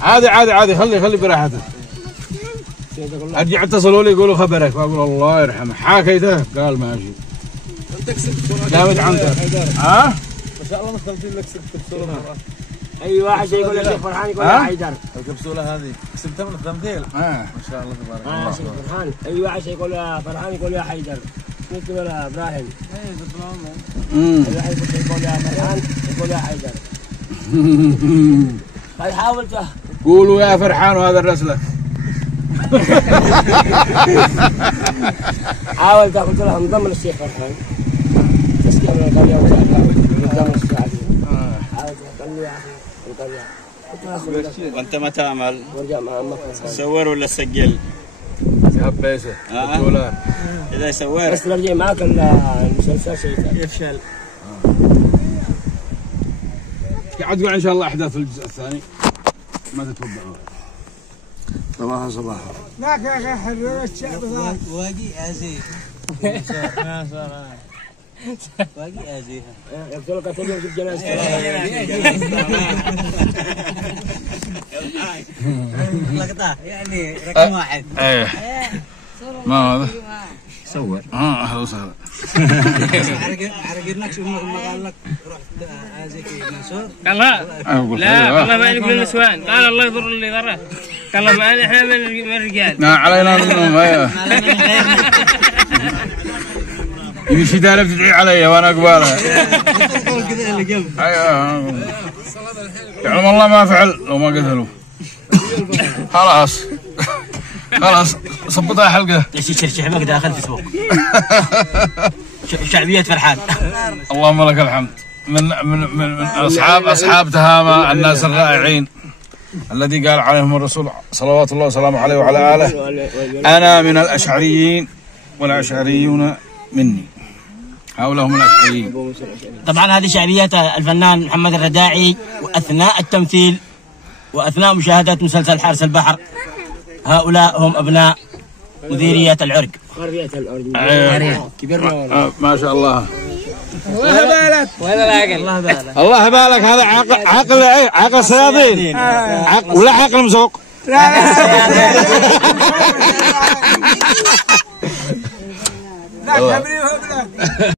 عادي عادي عادي، خلي براحته. ارجع اتصلوا لي يقولوا خبرك، فاقول الله يرحمه حاكيته قال ماشي. انت كسبت داود عنتر. ها؟ ما شاء الله مستمتعين لك كسبت كبسوله مره. اي واحد يقول يا شيخ فرحان يقول يا حيدر. الكبسوله هذه كسبتها من التمثيل. ما شاء الله تبارك الله. شيخ فرحان، اي واحد يقول يا فرحان يقول يا حيدر. مثل ولا ابراهيم. اي واحد يقول يا فرحان يقول يا حيدر. هاي حاولته. قولوا يا فرحان وهذا الرسله. حاولت قلت لها انضم للشيخ فرحان. تسكن من القريه انضم للشيخ عزيز. حاولت قال لي يا اخي وانت ما تعمل؟ ورجع مع امك. صور ولا سجل؟ هبيسه دولار. اذا يصور بس نرجع معك المسلسل شيء يفشل. قاعد تقول ان شاء الله احداث الجزء الثاني ما تتوقعون. صباحا ذاك يا اخي حرر الشعب ذاك واقي ازيه. واقي ازيه. يقتلك تجي في الجنازه. لقطه يعني رقم واحد. ايه ما هذا؟ صور. اهلا وسهلا. عرقناك شو ما قال لك رحت ازيك منصور. قال لا والله ما نقول النسوان، قال الله يضر اللي ضره. قال له ما احنا من الرجال. علينا منهم. ايوه يمشي دارب تدعي علي وانا قبالها. ايوه يعلم الله ما فعل لو ما قتلوا. خلاص صبطها حلقه. ليش يشرشحبك داخل فيسبوك؟ شعبيه فرحان. اللهم لك الحمد. من اصحاب تهامه الناس الرائعين الذي قال عليهم الرسول صلوات الله وسلامه عليه وعلى اله: انا من الاشعريين والاشعريون مني. هؤلاء هم الاشعريين. طبعا هذه شعبيات الفنان محمد الرداعي، واثناء التمثيل واثناء مشاهده مسلسل حارس البحر هؤلاء هم ابناء مديريه العرق. قريه العرق. كبرنا ما شاء الله. الله بالك ولا العقل. الله بالك. هذا عقل صيادين ولا عقل مسوق. لا